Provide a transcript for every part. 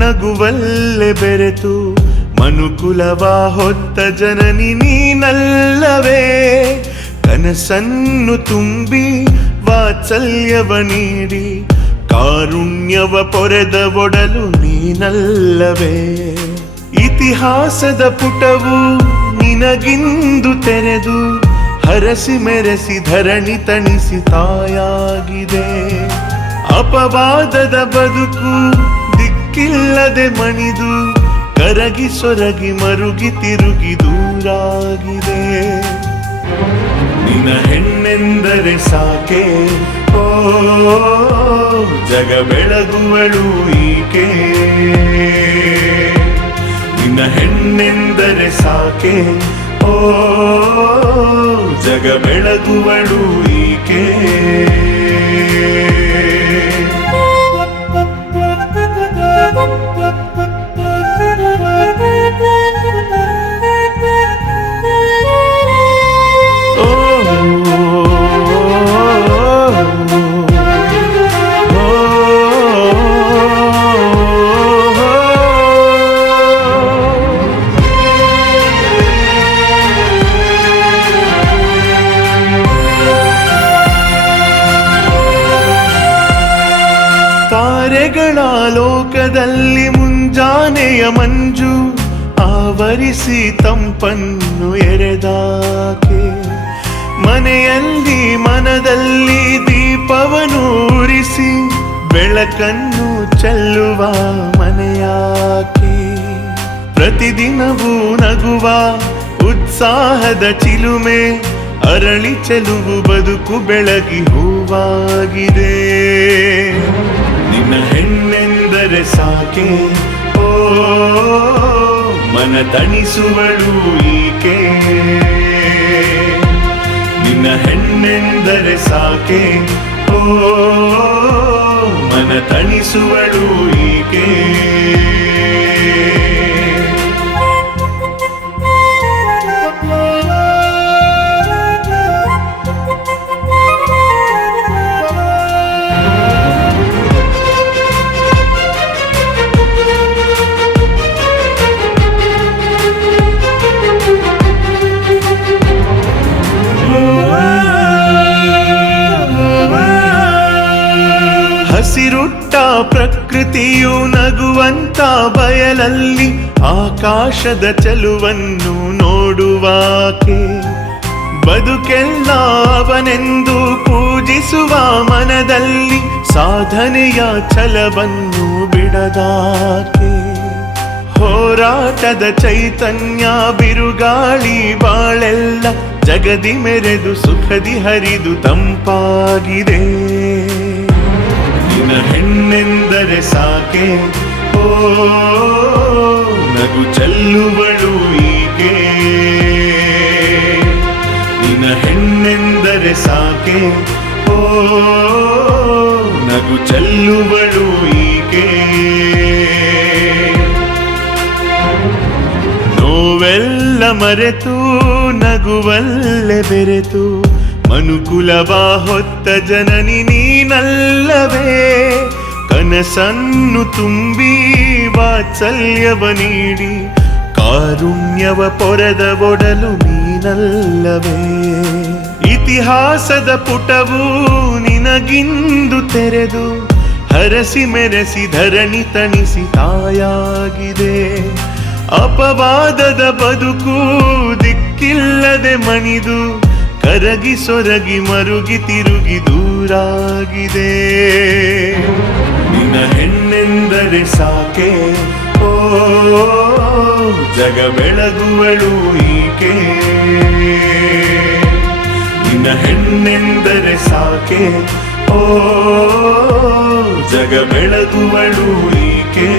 ನಗುವಲ್ಲೆ ಬೆರೆತು ಮನುಕುಲವ ಹೊತ್ತ ಜನನಿ ನೀನಲ್ಲವೇ. ಕನಸನ್ನು ತುಂಬಿ ವಾತ್ಸಲ್ಯವ ನೀಡಿ ಕಾರುಣ್ಯವ ಪೊರೆದ ಒಡಲು ನೀನಲ್ಲವೇ. ಇತಿಹಾಸದ ಪುಟವು ನಿನಗಿಂದು ತೆರೆದು ಹರಸಿ ಮೆರೆಸಿ ಧರಣಿ ತಣಿಸಿ ತಾಯಾಗಿದೆ. ಅಪವಾದದ ಬದುಕು ದಿಕ್ಕಿಲ್ಲದೆ ಮಣಿದು ಕರಗಿ ಸೊರಗಿ ಮರುಗಿ ತಿರುಗಿ ದೂರಾಗಿದೆ. ನಿನ್ನ ಹೆಣ್ಣೆಂದರೆ ಸಾಕೆ, ಓ ಜಗ ಬೆಳಗುವಳು ಈಕೆ. ನಿನ್ನ ಹೆಣ್ಣೆಂದರೆ ಸಾಕೆ, ಓ ಜಗ ಬೆಳಗುವಳು ಈಕೆ. ತಾರೆಗಳ ಲೋಕದಲ್ಲಿ ಮುಂಜಾನೆಯ ಮಂಜು ಆವರಿಸಿ ತಂಪನ್ನು ಎರೆದಾಕೆ. ಮನೆಯಲ್ಲಿ ಮನದಲ್ಲಿ ದೀಪವನ್ನು ಉರಿಸಿ ಬೆಳಕನ್ನು ಚೆಲ್ಲುವ ಮನೆಯಾಕೆ. ಪ್ರತಿದಿನವೂ ನಗುವ ಉತ್ಸಾಹದ ಚಿಲುಮೆ ಅರಳಿ ಚೆಲುವು ಬದುಕು ಬೆಳಗಿ ಹೂವಾಗಿದೆ. ನಿನ್ನ ಹೆಣ್ಣೆಂದರೆ ಸಾಕೆ, ಓ ಮನ ತಣಿಸುವಳು ಈಕೆ. ನಿನ್ನ ಹೆಣ್ಣೆಂದರೆ ಸಾಕೆ, ಓ ಮನ ತಣಿಸುವಳು ಈಕೆ. ಹಸಿರುಟ್ಟ ಪ್ರಕೃತಿಯು ನಗುವಂತ ಬಯಲಲ್ಲಿ ಆಕಾಶದ ಚಲುವನ್ನು ನೋಡುವಾಕೆ. ಬದುಕೆಲ್ಲ ಅವನೆಂದು ಪೂಜಿಸುವ ಮನದಲ್ಲಿ ಸಾಧನೆಯ ಛಲವನ್ನು ಬಿಡದಾಕೆ. ಹೋರಾಟದ ಚೈತನ್ಯ ಬಿರುಗಾಳಿ ಬಾಳೆಲ್ಲ ಜಗದಿ ಮೆರೆದು ಸುಖದಿ ಹರಿದು ತಂಪಾಗಿದೆ. ನಿನ್ನ ಹೆಣ್ಣೆಂದರೆ ಸಾಕೆ, ಓ ನಗು ಚೆಲ್ಲುವಳು ಈಕೆ. ನಿನ್ನ ಹೆಣ್ಣೆಂದರೆ ಸಾಕೆ, ಓ ನಗು ಚೆಲ್ಲುವಳು ಈಕೆ. ನೋವೆಲ್ಲ ಮರೆತು ನಗುವಲ್ಲೆ ಬೆರೆತು ಮನುಕುಲವ ಹೊತ್ತ ಜನನಿ ನೀನಲ್ಲವೇ. ಕನಸನ್ನು ತುಂಬಿ ವಾತ್ಸಲ್ಯವ ನೀಡಿ ಕಾರುಣ್ಯವ ಪೊರೆದ ಒಡಲು ನೀನಲ್ಲವೇ. ಇತಿಹಾಸದ ಪುಟವು ನಿನಗಿಂದು ತೆರೆದು ಹರಸಿ ಮೆರೆಸಿ ಧರಣಿ ತಣಿಸಿ ತಾಯಾಗಿದೆ. ಅಪವಾದದ ಬದುಕು ದಿಕ್ಕಿಲ್ಲದೆ ಮಣಿದು ಕರಗಿ ಸೊರಗಿ ಮರುಗಿ ತಿರುಗಿ ದೂರಾಗಿದೆ. ನಿನ್ನ ಹೆಣ್ಣೆಂದರೆ ಸಾಕೆ, ಓ ಜಗ ಬೆಳಗುವಳು ಈಕೆ. ನಿನ್ನ ಹೆಣ್ಣೆಂದರೆ ಸಾಕೆ, ಓ ಜಗ ಬೆಳಗುವಳು ಈಕೆ.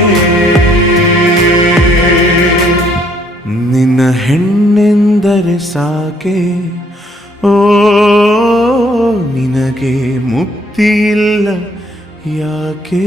ನಿನ್ನ ಹೆಣ್ಣೆಂದರೆ ಸಾಕೆ, ಓ ನಿನಗೆ ಮುಕ್ತಿ ಇಲ್ಲ ಯಾಕೆ.